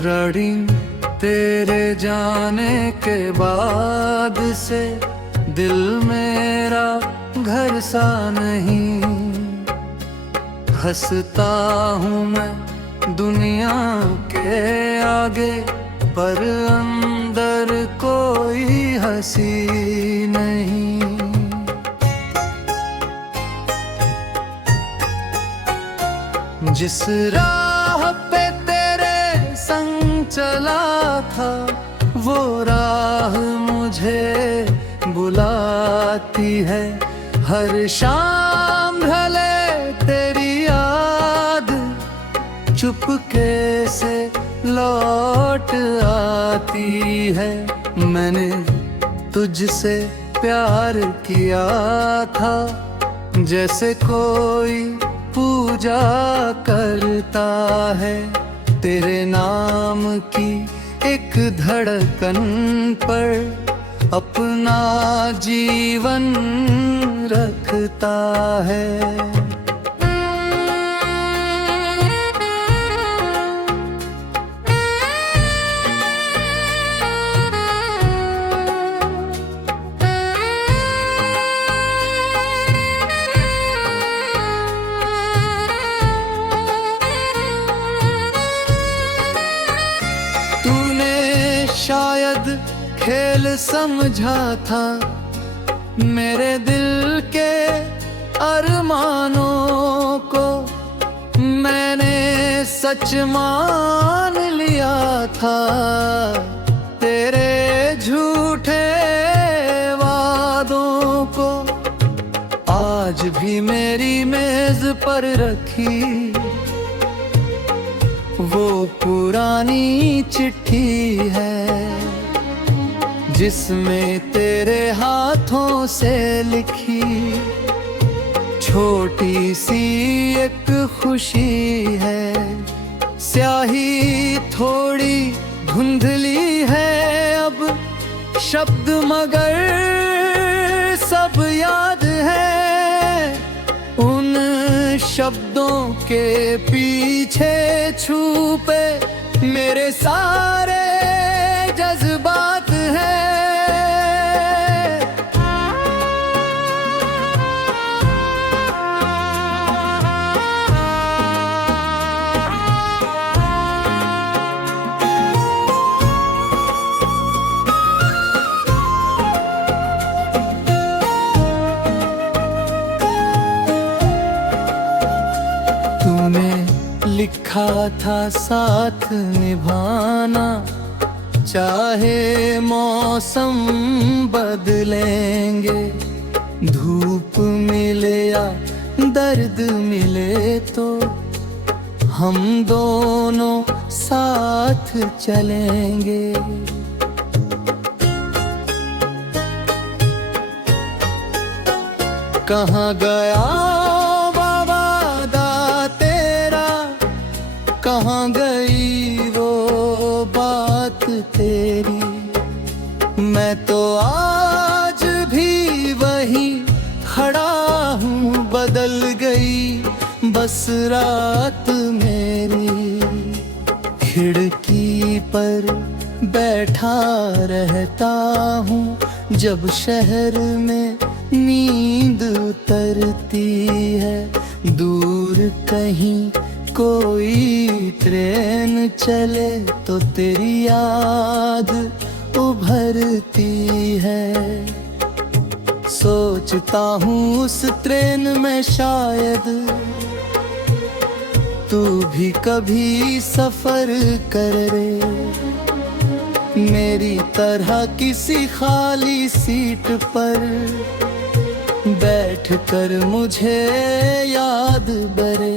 रड़ी तेरे जाने के बाद से दिल मेरा घर सा नहीं। हंसता हूँ मैं दुनिया के आगे, पर अंदर कोई हंसी नहीं। जिस राह पे तेरे संग चला था, वो राह मुझे बुलाती है। हर शाम ढले तेरी याद चुपके से लौट आती है। मैंने तुझसे प्यार किया था, जैसे कोई पूजा करता है। तेरे नाम की एक धड़कन पर अपना जीवन रखता है। शायद खेल समझा था मेरे दिल के अरमानों को। मैंने सच मान लिया था तेरे झूठे वादों को। आज भी मेरी मेज पर रखी वो पुरानी चिट्ठी है, जिसमें तेरे हाथों से लिखी छोटी सी एक खुशी है। स्याही थोड़ी धुंधली है अब, शब्द मगर सब याद है। उन शब्दों के पीछे छुपे मेरे सारे जज्बात हैं। लिखा था साथ निभाना, चाहे मौसम बदलेंगे। धूप मिले या दर्द मिले तो हम दोनों साथ चलेंगे। कहाँ गया कहाँ गई वो बात तेरी। मैं तो आज भी वही खड़ा हूँ, बदल गई बस रात मेरी। खिड़की पर बैठा रहता हूँ, जब शहर में नींद उतरती है। दूर कहीं कोई ट्रेन चले तो तेरी याद उभरती है। सोचता हूँ उस ट्रेन में शायद तू भी कभी सफर करे, मेरी तरह किसी खाली सीट पर बैठ कर मुझे याद बरे।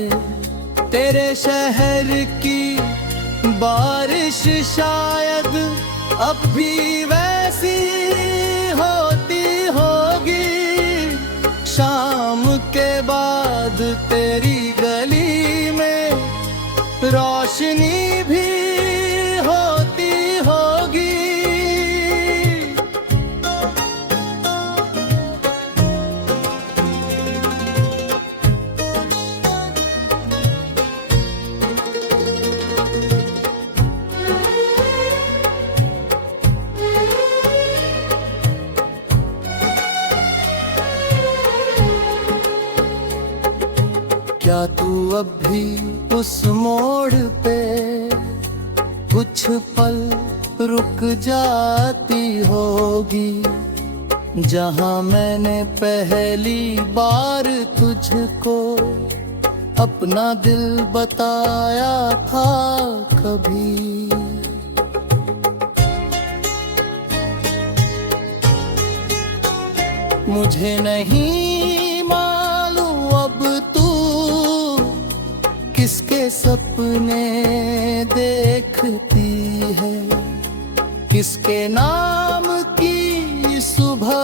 तेरे शहर की बारिश शायद अब भी वैसी होती होगी। शाम के बाद तेरी गली में रोशनी भी होती होगी। उस मोड़ पे कुछ पल रुक जाती होगी, जहां मैंने पहली बार तुझको अपना दिल बताया था कभी। मुझे नहीं मालूम अब तू किसके सपने देखती है, किसके नाम की सुबह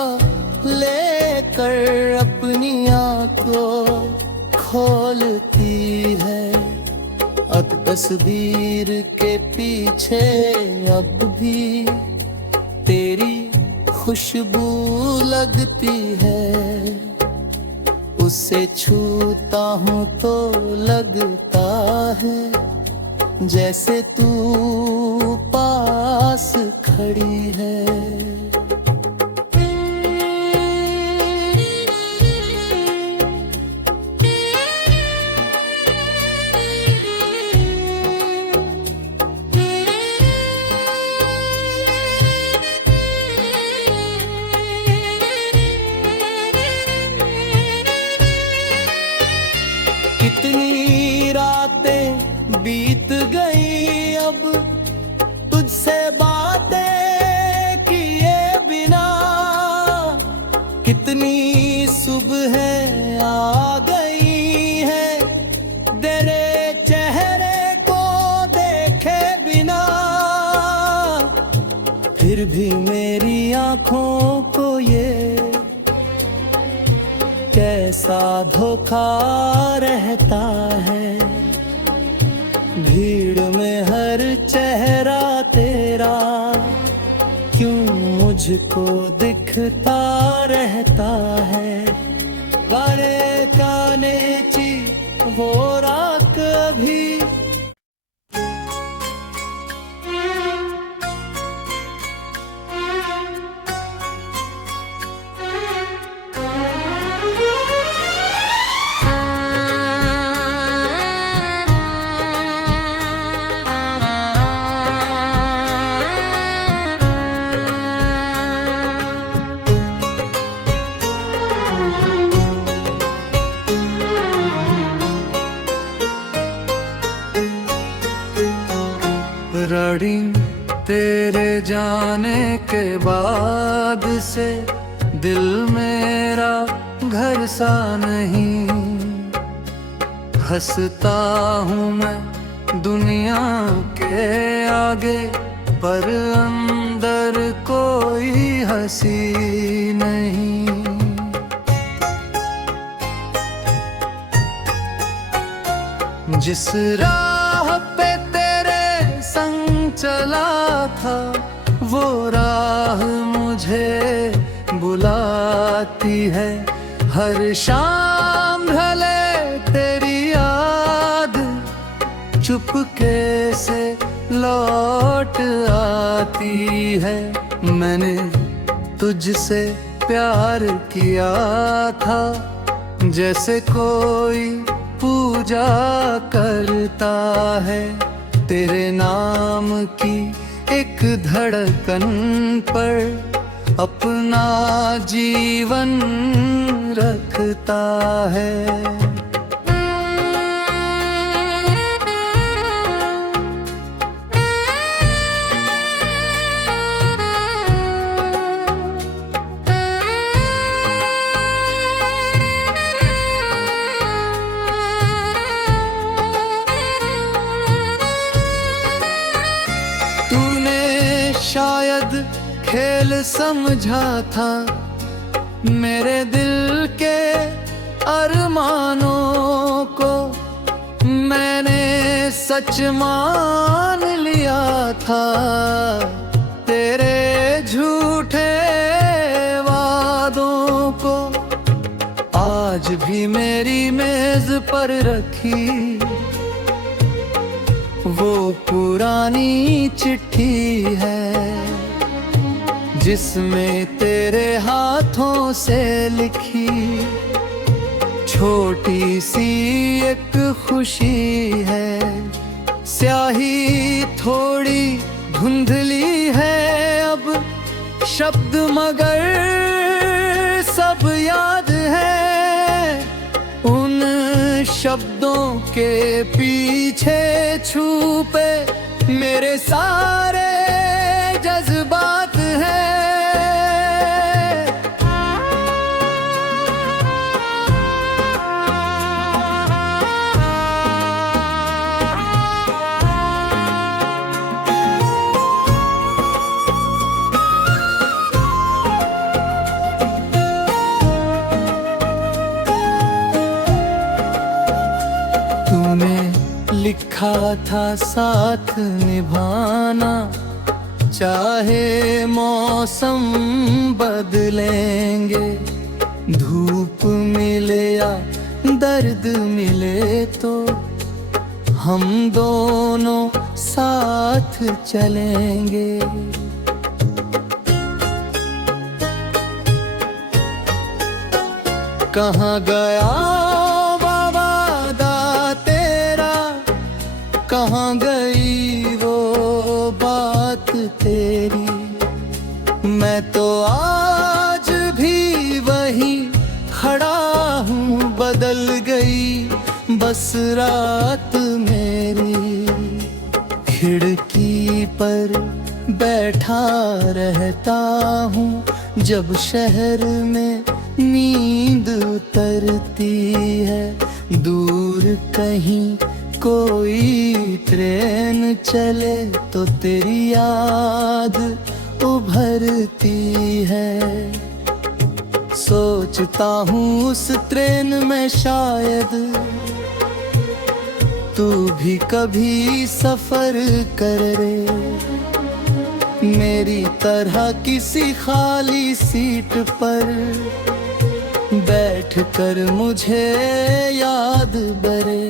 लेकर अपनी आंखों खोलती है। अब तस्वीर के पीछे अब भी तेरी खुशबू लगती है, उसे छूता हूँ तो लगता है जैसे तू पास खड़ी है। कितनी रातें बीत गई अब तुझसे बातें किए बिना, कितनी सुबहें आ गई हैं तेरे चेहरे को देखे बिना, फिर भी मेरी आंखों को ये कैसा धोखा रहता है। भीड़ में हर चेहरा तेरा क्यों मुझको दिखता रहता है। गाने गाने ची वो रात कभी रड़ी तेरे जाने के बाद से दिल मेरा घर सा नहीं। हंसता हूँ मैं दुनिया के आगे पर अंदर कोई हंसी नहीं। जिस राह पे चला था वो राह मुझे बुलाती है। हर शाम ढले तेरी याद चुपके से लौट आती है। मैंने तुझसे प्यार किया था जैसे कोई पूजा करता है। तेरे नाम की एक धड़कन पर अपना जीवन रखता है। शायद खेल समझा था मेरे दिल के अरमानों को, मैंने सच मान लिया था तेरे झूठे वादों को। आज भी मेरी मेज पर रखी वो पुरानी चिट्ठी है जिसमें तेरे हाथों से लिखी छोटी सी एक खुशी है, स्याही थोड़ी धुंधली है अब, शब्द मगर सब याद है। उन शब्दों के पीछे छुपे मेरे सारे जज्बात हैं। तूने लिखा था साथ निभाना, चाहे मौसम बदलेंगे, धूप मिले या दर्द मिले तो हम दोनों साथ चलेंगे। कहाँ गया कहाँ गई वो बात तेरी, मैं तो आज भी वही खड़ा हूँ, बदल गई बस रात मेरी। खिड़की पर बैठा रहता हूँ जब शहर में नींद उतरती है, दूर कहीं कोई ट्रेन चले तो तेरी याद उभरती है। सोचता हूँ उस ट्रेन में शायद तू भी कभी सफर करे, मेरी तरह किसी खाली सीट पर बैठ कर मुझे याद बरे।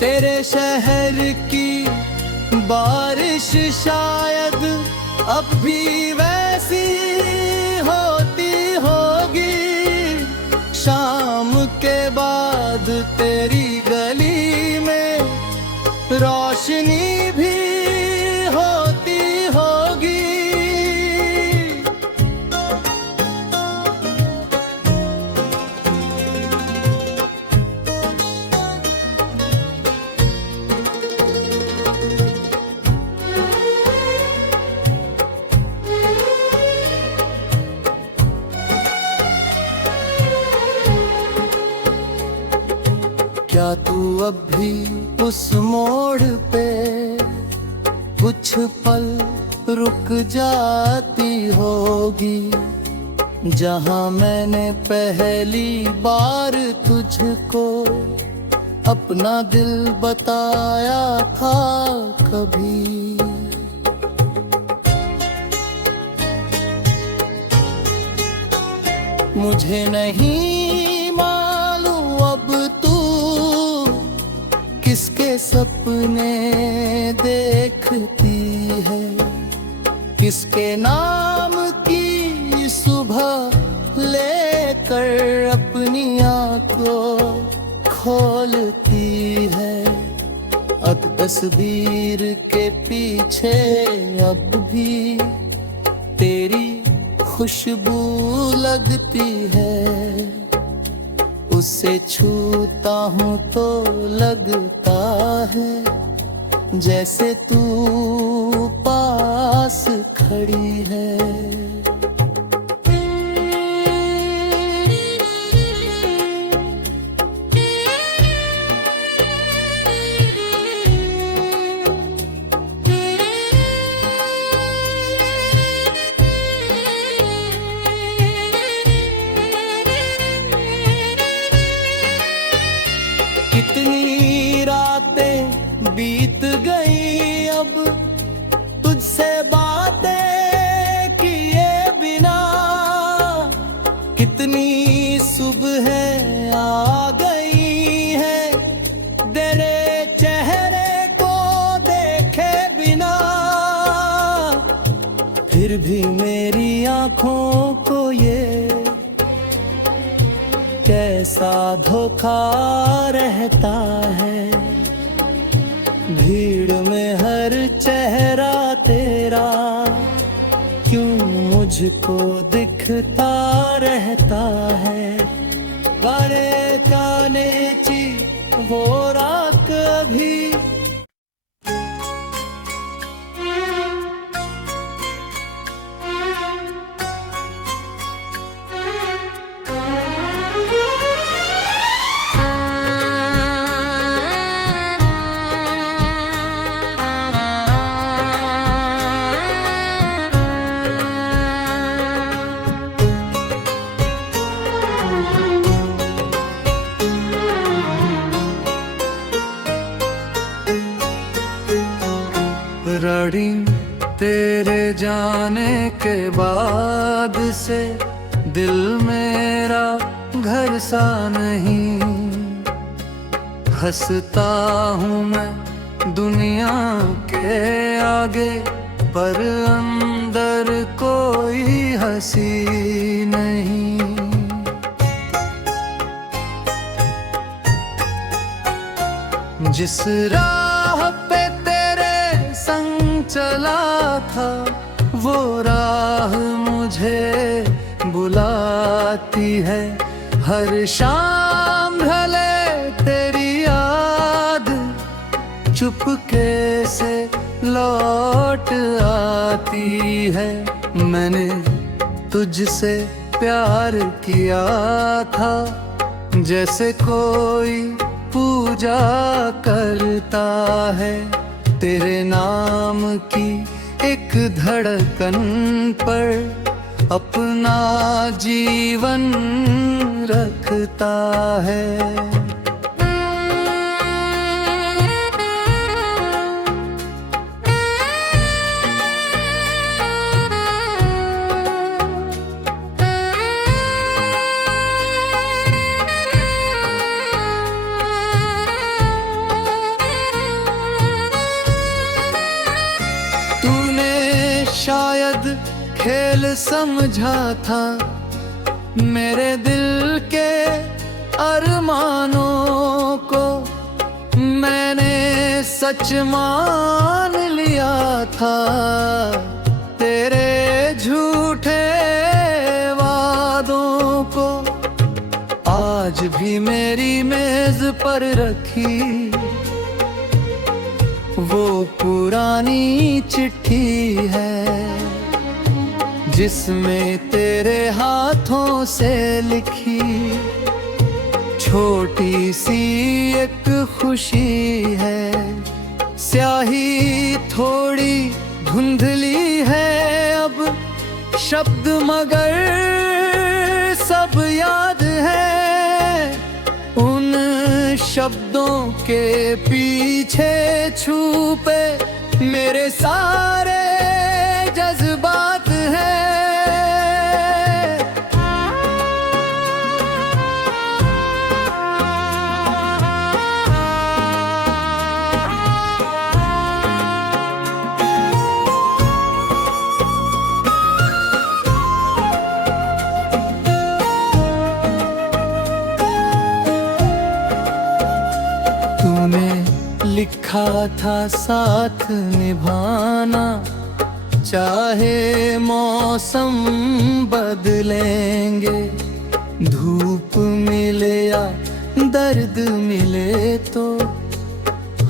तेरे शहर की बारिश शायद अब भी वैसी होती होगी, शाम के बाद तेरी गली में रोशनी भी होती होगी। क्या तू अब भी उस मोड़ पे कुछ पल रुक जाती होगी, जहां मैंने पहली बार तुझको अपना दिल बताया था कभी। मुझे नहीं मालूम अब तू किसके सपने देखती है, किसके नाम की सुबह लेकर अपनी आंखों खोलती है। अब तस्वीर के पीछे अब भी तेरी खुशबू लगती है, उसे छूता हूँ तो लगता है जैसे तू पास खड़ी है। कितनी रातें बीत गई अब तुझसे बातें किए बिना, कितनी सुबह आ गई है तेरे चेहरे को देखे बिना। फिर भी मेरी आंखों को ये कैसे सा धोखा रहता है। भीड़ में हर चेहरा तेरा क्यों मुझको दिखता रहता है। गाने कानेची वो रात अभी रड़ी तेरे जाने के बाद से दिल मेरा घर सा नहीं। हंसता हूँ मैं दुनिया के आगे पर अंदर कोई हंसी नहीं। जिस राह पे संग चला था वो राह मुझे बुलाती है। हर शाम ढले तेरी याद चुपके से लौट आती है। मैंने तुझसे प्यार किया था जैसे कोई पूजा करता है। तेरे नाम की एक धड़कन पर अपना जीवन रखता है। शायद खेल समझा था मेरे दिल के अरमानों को। मैंने सच मान लिया था तेरे झूठे वादों को। आज भी मेरी मेज पर रखी वो पुरानी चिट्ठी है जिसमें तेरे हाथों से लिखी छोटी सी एक खुशी है। स्याही थोड़ी धुंधली है अब शब्द मगर सब याद है। उन शब्दों के पीछे छुपे मेरे सारे जज्बात हैं। तूने लिखा था साथ निभाना चाहे मौसम बदलेंगे। धूप मिले या दर्द मिले तो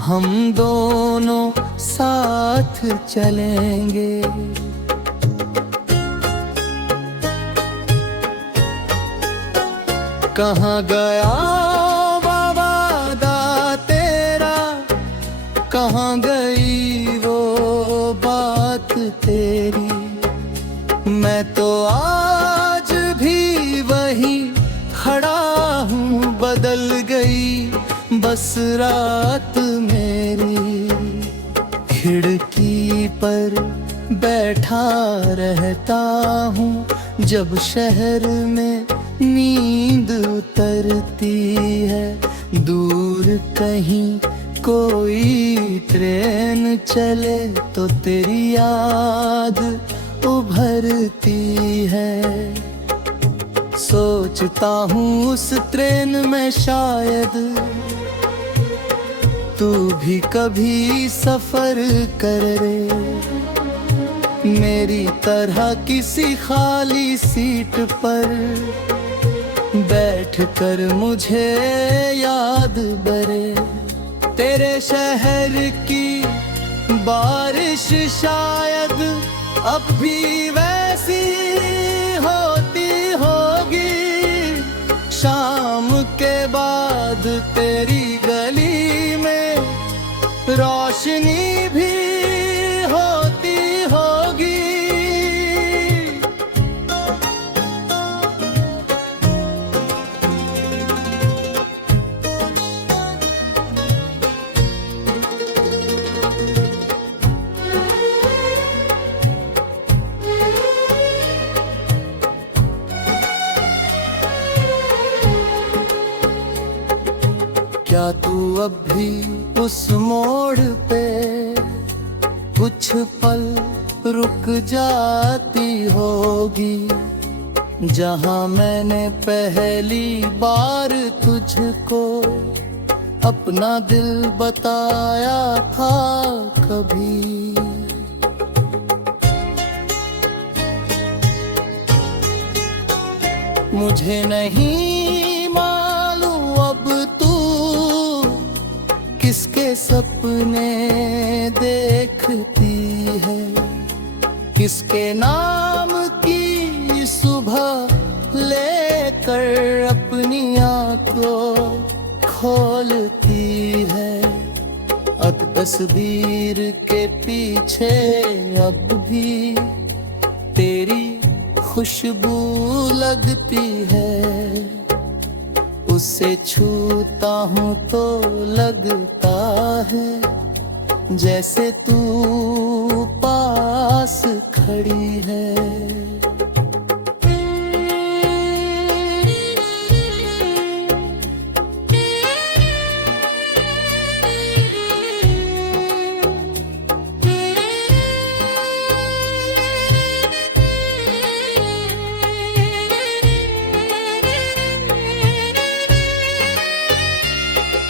हम दोनों साथ चलेंगे। कहाँ गया वादा तेरा, कहाँ गई वो बात तेरी। मैं तो आज भी वही खड़ा हूँ, बदल गई बस रात मेरी। खिड़की पर बैठा रहता हूँ जब शहर में नींद उतरती है। दूर कहीं कोई ट्रेन चले तो तेरी याद उभरती है। सोचता हूँ उस ट्रेन में शायद तू भी कभी सफर कर रे, मेरी तरह किसी खाली सीट पर बैठ कर मुझे याद बरे। तेरे शहर की बारिश शायद अब भी वैसी होती होगी, शाम के बाद तेरी गली में रोशनी भी होती होगी। क्या तू अब भी उस मोड़ पे कुछ पल रुक जाती होगी, जहां मैंने पहली बार तुझको अपना दिल बताया था कभी। मुझे नहीं मालूम अब तू किसके सपने देखती है, किसके नाम की सुबह लेकर अपनी आंखों खोलती है। अब तस्वीर के पीछे अब भी तेरी खुशबू लगती है, उसे छूता हूँ तो लगता है जैसे तू पास खड़ी है।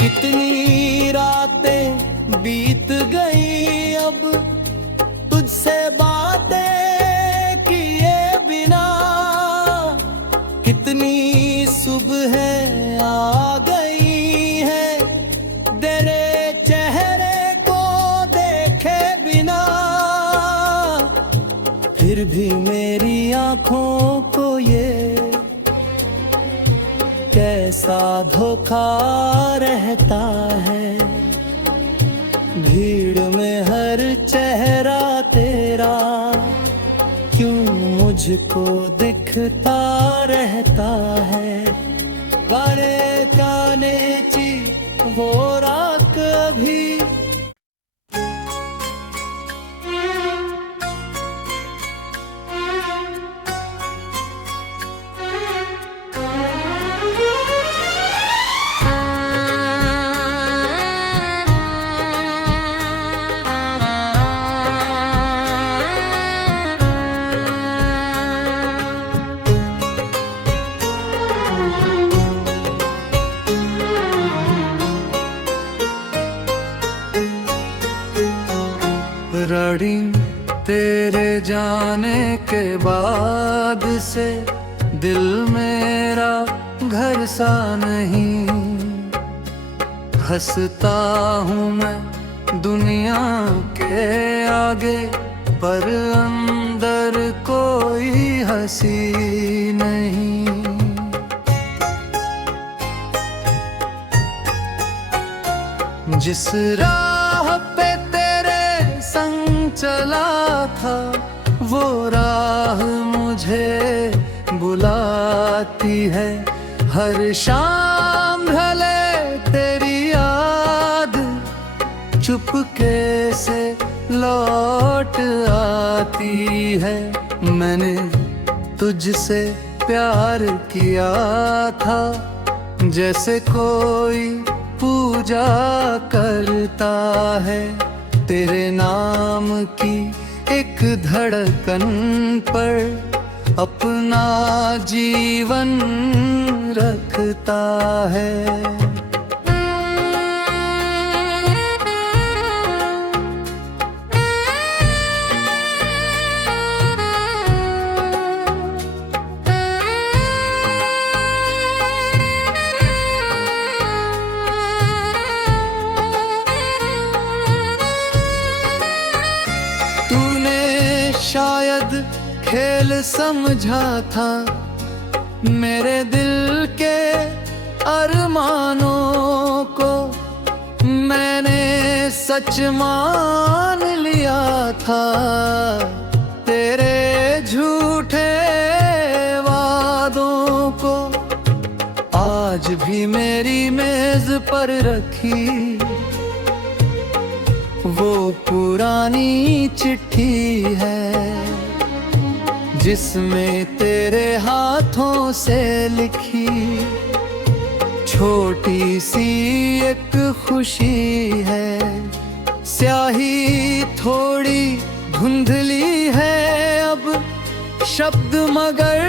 कितनी रातें बीत गई अब तुझसे बातें किए बिना, कितनी सुबहें आ गई हैं तेरे चेहरे को देखे बिना, फिर भी मेरी आंखों को ये कैसा धोखा रहता है। भीड़ में हर चेहरा तेरा क्यों मुझको दिखता रहता है। गाने गाने ची वो रात कभी रड़ी तेरे जाने के बाद से दिल मेरा घर सा नहीं, हंसता हूँ मैं दुनिया के आगे पर अंदर कोई हंसी नहीं। जिस राह पे संग चला था वो राह मुझे बुलाती है, हर शाम ढले तेरी याद चुपके से लौट आती है। मैंने तुझसे प्यार किया था जैसे कोई पूजा करता है, तेरे नाम की एक धड़कन पर अपना जीवन रखता है। शायद खेल समझा था मेरे दिल के अरमानों को, मैंने सच मान लिया था तेरे झूठे वादों को। आज भी मेरी मेज पर रखी वो पुरानी चिट्ठी है, जिसमें तेरे हाथों से लिखी छोटी सी एक खुशी है। स्याही थोड़ी धुंधली है अब, शब्द मगर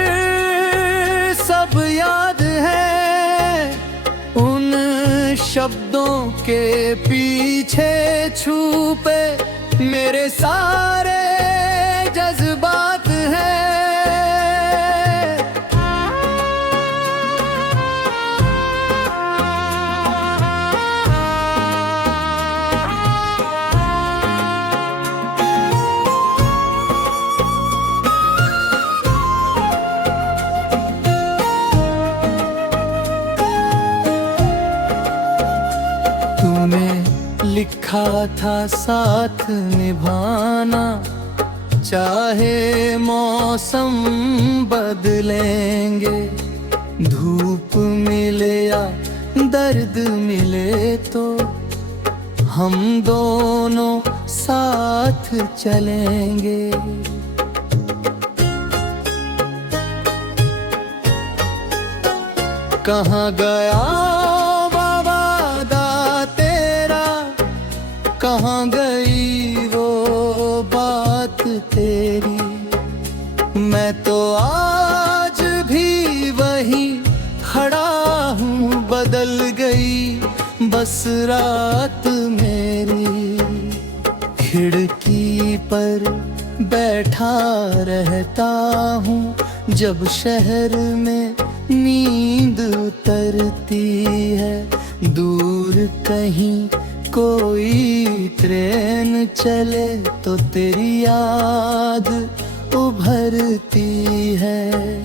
सब याद है। उन शब्दों के पीछे छुपे मेरे सारे जज्बात हैं। तूने लिखा था साथ निभाना, चाहे मौसम बदलेंगे, धूप मिले या दर्द मिले तो हम दोनों साथ चलेंगे। कहाँ गया कहाँ गई वो बात तेरी। मैं तो आज भी वही खड़ा हूँ, बदल गई बस रात मेरी। खिड़की पर बैठा रहता हूँ जब शहर में नींद उतरती है। दूर कहीं कोई ट्रेन चले तो तेरी याद उभरती है।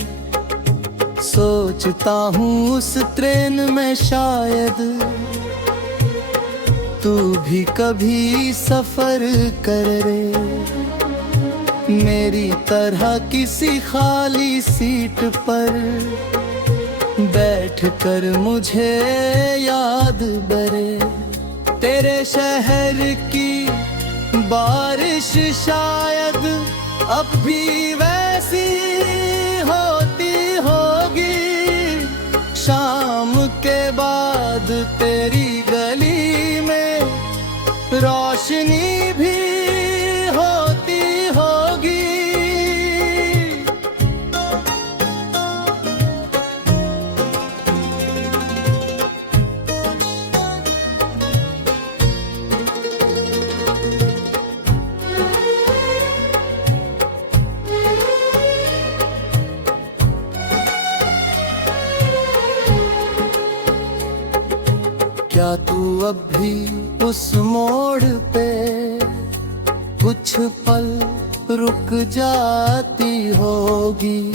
सोचता हूँ उस ट्रेन में शायद तू भी कभी सफर करे, मेरी तरह किसी खाली सीट पर बैठकर मुझे याद बरे। तेरे शहर की बारिश शायद अब भी वैसी होती होगी। शाम के बाद तेरी गली में रोशनी भी होती होगी। क्या तू अब भी उस मोड़ पे कुछ पल रुक जाती होगी,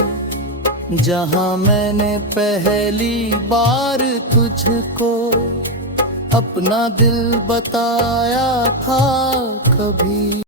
जहां मैंने पहली बार तुझको अपना दिल बताया था कभी।